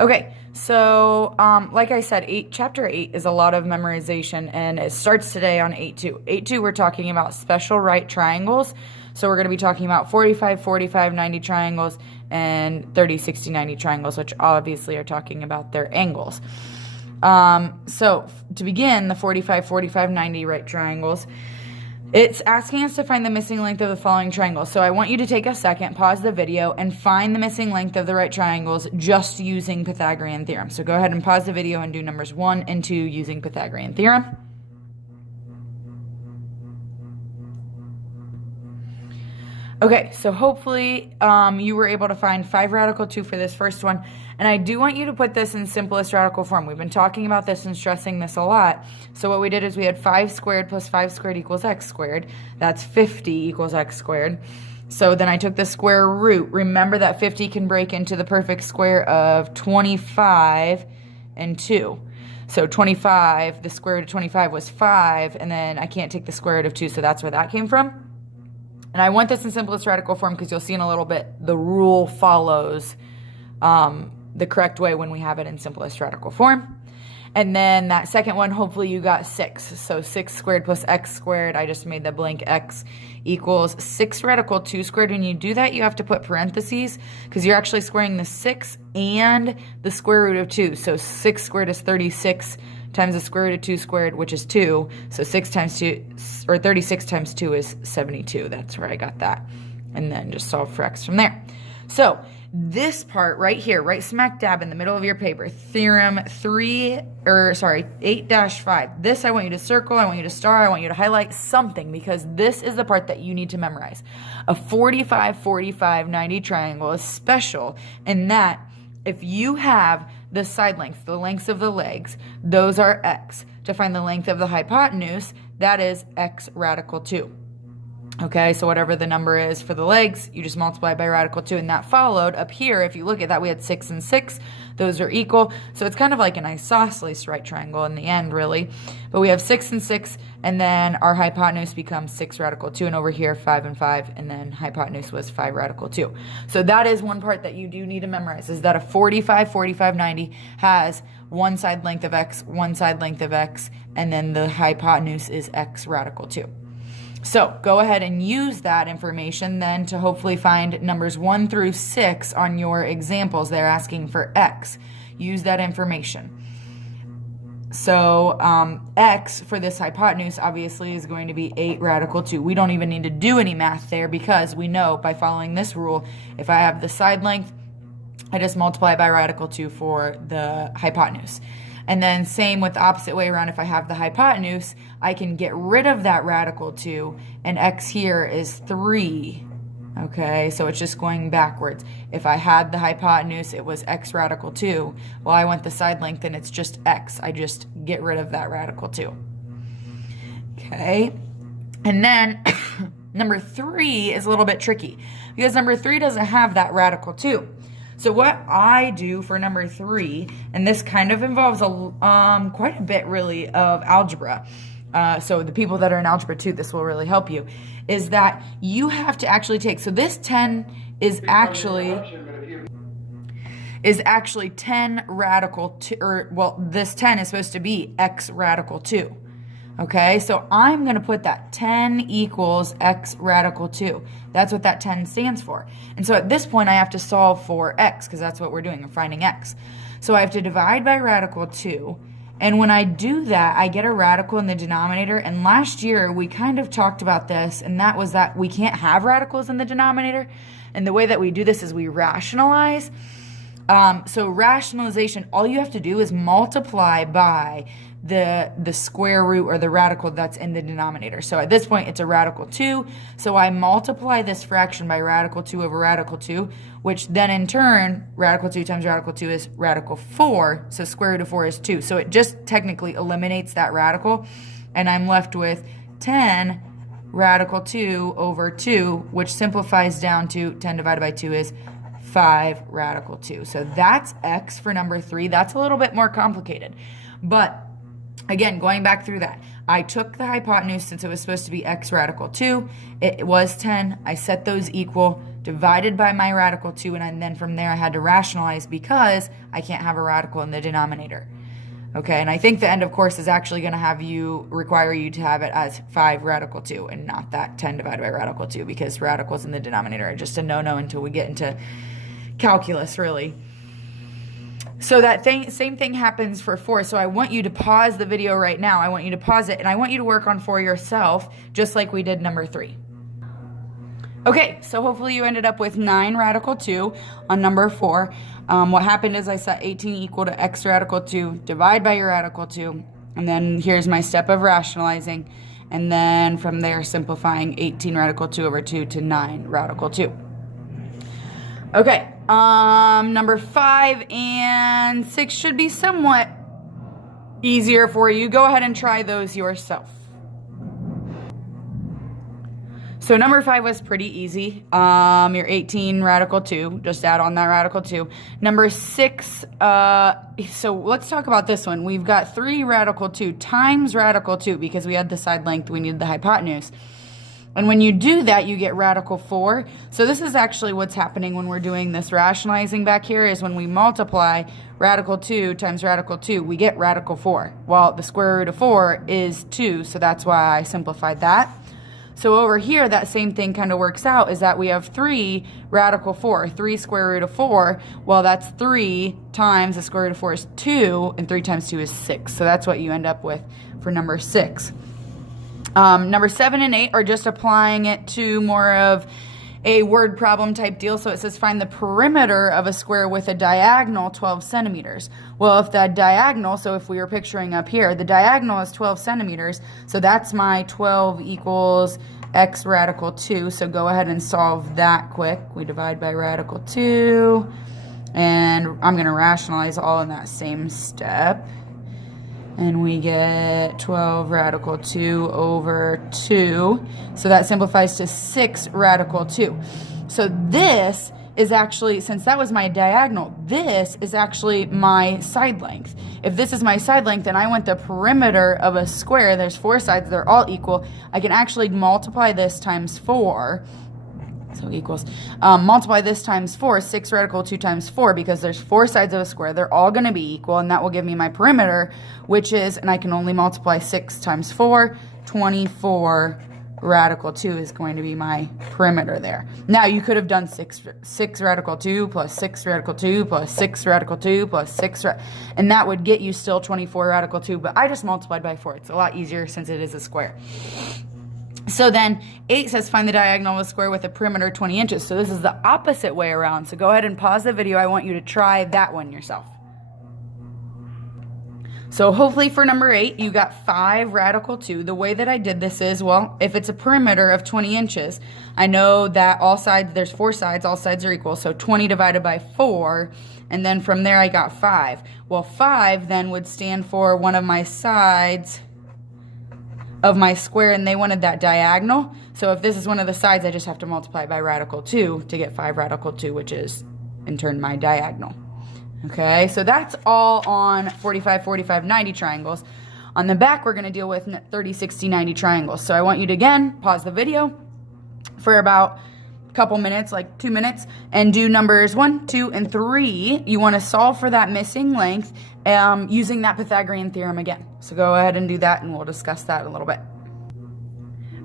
Okay, so like I said, chapter 8 is a lot of memorization, and it starts today on 8-2. 8-2, we're talking about special right triangles. So we're going to be talking about 45, 45, 90 triangles and 30, 60, 90 triangles, which obviously are talking about their angles. So to begin, the 45, 45, 90 right triangles, it's asking us to find the missing length of the following triangles. So I want you to take a second, pause the video, and find the missing length of the right triangles just using Pythagorean theorem. So go ahead and pause the video and do numbers 1 and 2 using Pythagorean theorem. Okay, so hopefully you were able to find 5 radical 2 for this first one. And I do want you to put this in simplest radical form. We've been talking about this and stressing this a lot. So what we did is we had 5 squared plus 5 squared equals x squared. That's 50 equals x squared. So then I took the square root. Remember that 50 can break into the perfect square of 25 and 2. So 25, the square root of 25 was 5, and then I can't take the square root of 2, so that's where that came from. And I want this in simplest radical form because you'll see in a little bit the rule follows the correct way when we have it in simplest radical form. And then that second one, hopefully you got 6. So 6 squared plus x squared, I just made the blank x, equals 6 radical 2 squared. When you do that, you have to put parentheses because you're actually squaring the 6 and the square root of 2. So 6 squared is 36 times the square root of 2 squared, which is 2. So 6 times 2, or 36 times 2 is 72. That's where I got that. And then just solve for x from there. So this part right here, right smack dab in the middle of your paper, theorem 8-5. This I want you to circle, I want you to star, I want you to highlight something because this is the part that you need to memorize. A 45, 45, 90 triangle is special in that if you have the side lengths, the lengths of the legs, those are x. To find the length of the hypotenuse, that is x radical 2. Okay, so whatever the number is for the legs, you just multiply by radical 2, and that followed up here. If you look at that, we had 6 and 6. Those are equal. So it's kind of like an isosceles right triangle in the end, really. But we have 6 and 6, and then our hypotenuse becomes 6 radical 2, and over here 5 and 5, and then hypotenuse was 5 radical 2. So that is one part that you do need to memorize, is that a 45, 45, 90 has one side length of x, one side length of x, and then the hypotenuse is x radical 2. So go ahead and use that information then to hopefully find numbers 1 through 6 on your examples. They're asking for x. Use that information. So x for this hypotenuse obviously is going to be 8 radical 2. We don't even need to do any math there because we know by following this rule, if I have the side length, I just multiply by radical 2 for the hypotenuse. And then same with the opposite way around. If I have the hypotenuse, I can get rid of that radical 2, and x here is 3. Okay, so it's just going backwards. If I had the hypotenuse, it was x radical 2. Well, I want the side length, and it's just x. I just get rid of that radical 2. Okay, and then number 3 is a little bit tricky because number 3 doesn't have that radical 2. So what I do for number 3, and this kind of involves quite a bit really of algebra, so the people that are in algebra 2, this will really help you, is that you have to actually take, so this 10 is actually 10 radical 2, or well, this 10 is supposed to be x radical 2. Okay, so I'm going to put that 10 equals x radical 2. That's what that 10 stands for. And so at this point, I have to solve for x, because that's what we're doing, we're finding x. So I have to divide by radical 2. And when I do that, I get a radical in the denominator. And last year, we kind of talked about this, and that was that we can't have radicals in the denominator. And the way that we do this is we rationalize. So rationalization, all you have to do is multiply by the square root or the radical that's in the denominator. So at this point, it's a radical 2. So I multiply this fraction by radical 2 over radical 2, which then in turn, radical 2 times radical 2 is radical 4. So square root of 4 is 2. So it just technically eliminates that radical. And I'm left with 10 radical 2 over 2, which simplifies down to 10 divided by 2 is 5 radical 2. So that's x for number 3. That's a little bit more complicated. But again, going back through that, I took the hypotenuse since it was supposed to be x radical 2. It was 10. I set those equal. divided by my radical 2, and then from there I had to rationalize because I can't have a radical in the denominator. Okay, and I think the end of course is actually going to require you to have it as 5 radical 2 and not that 10 divided by radical 2, because radicals in the denominator are just a no-no until we get into calculus, really. So that same thing happens for 4. So I want you to pause the video right now. I want you to pause it, and I want you to work on 4 yourself, just like we did number 3. Okay, so hopefully you ended up with 9 radical 2 on number 4. What happened is I set 18 equal to x radical 2, divide by your radical 2, and then here's my step of rationalizing, and then from there simplifying 18 radical 2 over 2 to 9 radical 2. Okay, number 5 and 6 should be somewhat easier for you. Go ahead and try those yourself. So number 5 was pretty easy. Your 18 radical 2, just add on that radical 2. Number 6, so let's talk about this one. We've got 3 radical 2 times radical 2 because we had the side length, we needed the hypotenuse. And when you do that, you get radical 4. So this is actually what's happening when we're doing this rationalizing back here, is when we multiply radical 2 times radical 2, we get radical 4. Well, the square root of 4 is 2, so that's why I simplified that. So over here, that same thing kind of works out, is that we have 3 radical 4, 3 square root of 4. Well, that's 3 times the square root of 4 is 2, and 3 times 2 is 6. So that's what you end up with for number 6. Number 7 and 8 are just applying it to more of a word problem type deal. So it says find the perimeter of a square with a diagonal 12 centimeters. Well, if the diagonal, so if we were picturing up here, the diagonal is 12 centimeters. So that's my 12 equals x radical 2. So go ahead and solve that quick. We divide by radical 2. And I'm going to rationalize all in that same step. And we get 12 radical 2 over 2. So that simplifies to 6 radical 2. So this is actually, since that was my diagonal, this is actually my side length. If this is my side length and I want the perimeter of a square, there's 4 sides, they're all equal, I can actually multiply this times 4. So equals, multiply this times 4, 6 radical 2 times 4, because there's 4 sides of a square. They're all going to be equal, and that will give me my perimeter, which is, and I can only multiply 6 times 4, 24 radical 2 is going to be my perimeter there. Now, you could have done 6 radical 2 plus 6 radical 2 plus 6 radical 2 plus 6, and that would get you still 24 radical 2, but I just multiplied by 4. It's a lot easier since it is a square. So then 8 says find the diagonal of a square with a perimeter 20 inches. So this is the opposite way around. So go ahead and pause the video. I want you to try that one yourself. So hopefully for number 8, you got 5 radical 2. The way that I did this is, well, if it's a perimeter of 20 inches, I know that all sides, there's 4 sides, all sides are equal. So 20 divided by 4, and then from there I got 5. Well, 5 then would stand for one of my sides of my square, and they wanted that diagonal. So if this is one of the sides, I just have to multiply by radical 2 to get 5 radical 2, which is in turn my diagonal. Okay, so that's all on 45, 45, 90 triangles. On the back, we're going to deal with 30, 60, 90 triangles. So I want you to, again, pause the video for about a couple minutes, like 2 minutes, and do numbers 1, 2, and 3. You want to solve for that missing length using that Pythagorean theorem again. So go ahead and do that, and we'll discuss that in a little bit.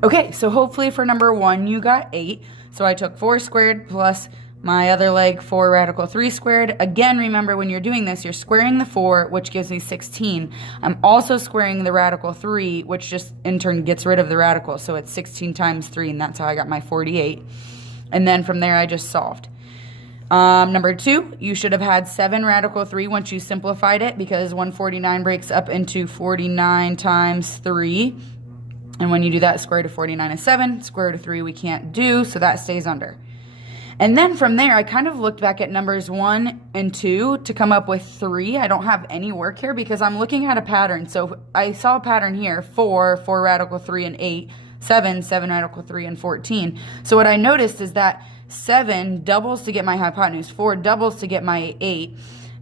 Okay, so hopefully for number 1, you got 8. So I took 4 squared plus my other leg, 4 radical 3 squared. Again, remember when you're doing this, you're squaring the 4, which gives me 16. I'm also squaring the radical 3, which just in turn gets rid of the radical. So it's 16 times 3, and that's how I got my 48. And then from there, I just solved. Number 2, you should have had 7 radical 3 once you simplified it, because 149 breaks up into 49 times 3. And when you do that, square root of 49 is 7. Square root of 3 we can't do, so that stays under. And then from there, I kind of looked back at numbers 1 and 2 to come up with 3. I don't have any work here because I'm looking at a pattern. So I saw a pattern here, 4 radical 3, and 8, 7 radical 3, and 14. So what I noticed is that 7 doubles to get my hypotenuse, 4 doubles to get my 8,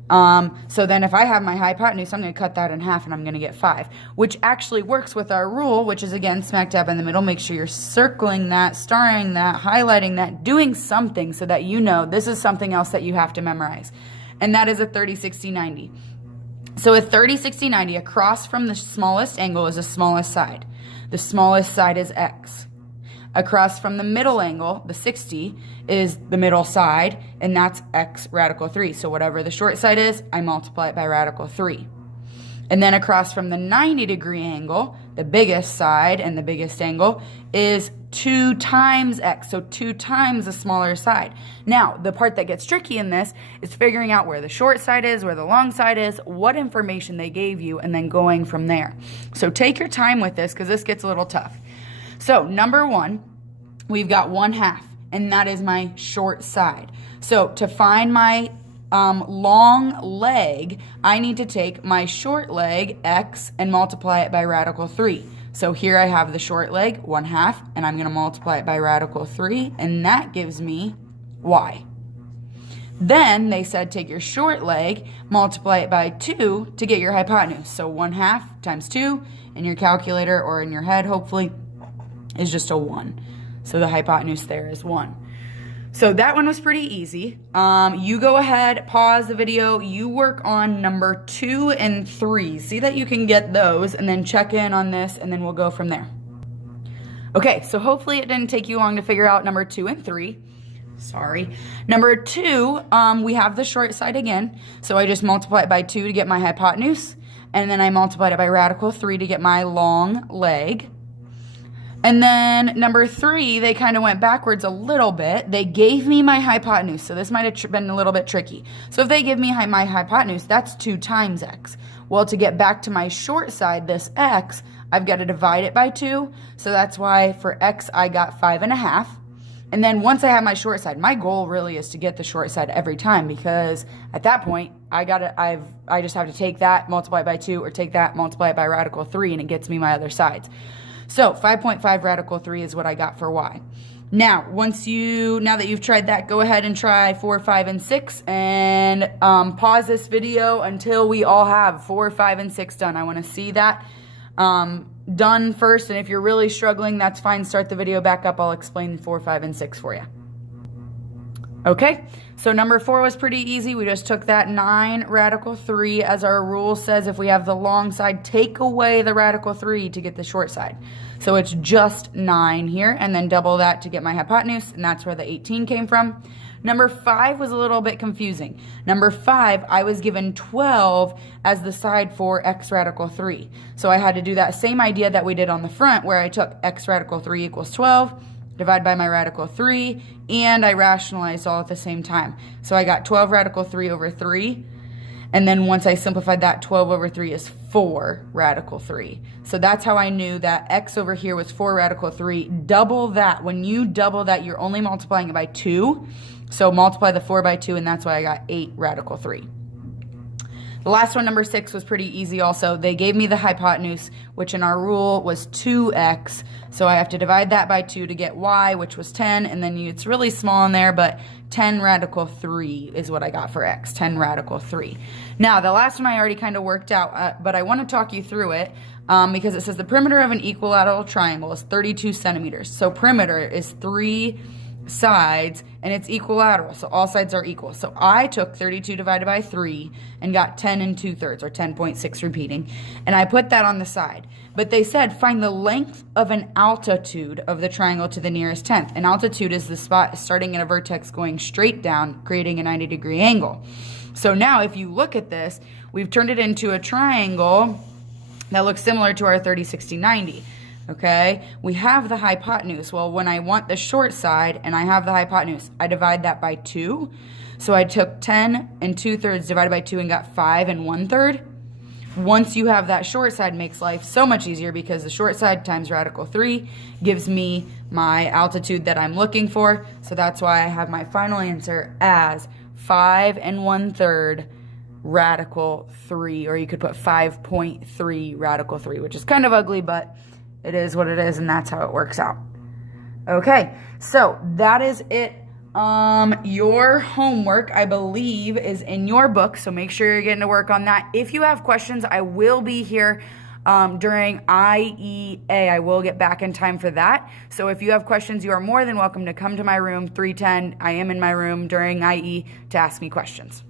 So then if I have my hypotenuse, I'm going to cut that in half and I'm going to get 5, which actually works with our rule, which is again smack dab in the middle. Make sure you're circling that, starring that, highlighting that, doing something so that you know this is something else that you have to memorize. And that is a 30, 60, 90. So a 30, 60, 90 across from the smallest angle is the smallest side. The smallest side is x. Across from the middle angle, the 60, is the middle side, and that's x radical 3. So whatever the short side is, I multiply it by radical 3. And then across from the 90-degree angle, the biggest side and the biggest angle is 2 times x, so 2 times the smaller side. Now, the part that gets tricky in this is figuring out where the short side is, where the long side is, what information they gave you, and then going from there. So take your time with this because this gets a little tough. So number 1, we've got 1/2, and that is my short side. So to find my long leg, I need to take my short leg, x, and multiply it by radical 3. So here I have the short leg, 1/2, and I'm going to multiply it by radical 3, and that gives me y. Then they said take your short leg, multiply it by 2 to get your hypotenuse. So 1/2 times 2 in your calculator or in your head, hopefully, is just a 1. So the hypotenuse there is 1. So that one was pretty easy. You go ahead, pause the video, you work on number 2 and 3. See that you can get those and then check in on this and then we'll go from there. Okay, so hopefully it didn't take you long to figure out number 2 and 3. Sorry. Number 2, we have the short side again. So I just multiply it by 2 to get my hypotenuse. And then I multiplied it by radical 3 to get my long leg. And then number 3, they kind of went backwards a little bit. They gave me my hypotenuse, so this might have been a little bit tricky. So if they give me my hypotenuse, that's 2 times x. Well, to get back to my short side, this x, I've got to divide it by 2. So that's why for x, I got 5.5. And then once I have my short side, my goal really is to get the short side every time because at that point, I just have to take that, multiply it by 2, or take that, multiply it by radical 3, and it gets me my other sides. So 5.5 radical 3 is what I got for y. Now, now that you've tried that, go ahead and try 4, 5, and 6 and pause this video until we all have 4, 5, and 6 done. I want to see that done first, and if you're really struggling, that's fine. Start the video back up. I'll explain 4, 5, and 6 for you. Okay, so number 4 was pretty easy. We just took that 9 radical 3 as our rule says. If we have the long side, take away the radical 3 to get the short side. So it's just 9 here, and then double that to get my hypotenuse, and that's where the 18 came from. Number 5 was a little bit confusing. Number 5, I was given 12 as the side for x radical 3. So I had to do that same idea that we did on the front where I took x radical 3 equals 12, divide by my radical 3, and I rationalized all at the same time. So I got 12 radical 3 over 3, and then once I simplified that, 12 over 3 is 4 radical 3. So that's how I knew that x over here was 4 radical 3. Double that. When you double that, you're only multiplying it by 2. So multiply the 4 by 2, and that's why I got 8 radical 3. The last one, number 6, was pretty easy also. They gave me the hypotenuse, which in our rule was 2x. So I have to divide that by 2 to get y, which was 10. And then it's really small in there, but 10 radical 3 is what I got for x, 10 radical 3. Now, the last one I already kind of worked out, but I want to talk you through it because it says the perimeter of an equilateral triangle is 32 centimeters. So perimeter is 3 sides, and it's equilateral, so all sides are equal. So I took 32 divided by 3 and got 10 2/3, or 10.6 repeating, and I put that on the side. But they said find the length of an altitude of the triangle to the nearest tenth. An altitude is the spot starting in a vertex going straight down, creating a 90-degree angle. So now if you look at this, we've turned it into a triangle that looks similar to our 30, 60, 90. Okay, we have the hypotenuse. Well, when I want the short side and I have the hypotenuse, I divide that by 2. So I took 10 2/3 divided by 2 and got 5 1/3. Once you have that short side, makes life so much easier because the short side times radical 3 gives me my altitude that I'm looking for. So that's why I have my final answer as 5 1/3 radical 3, or you could put 5.3 radical 3, which is kind of ugly, but it is what it is, and that's how it works out. Okay, so that is it Your homework, I believe, is in your book, so make sure you're getting to work on that. If you have questions, I will be here during IEA. I will get back in time for that. So if you have questions, you are more than welcome to come to my room, 310. I am in my room during IE to ask me questions.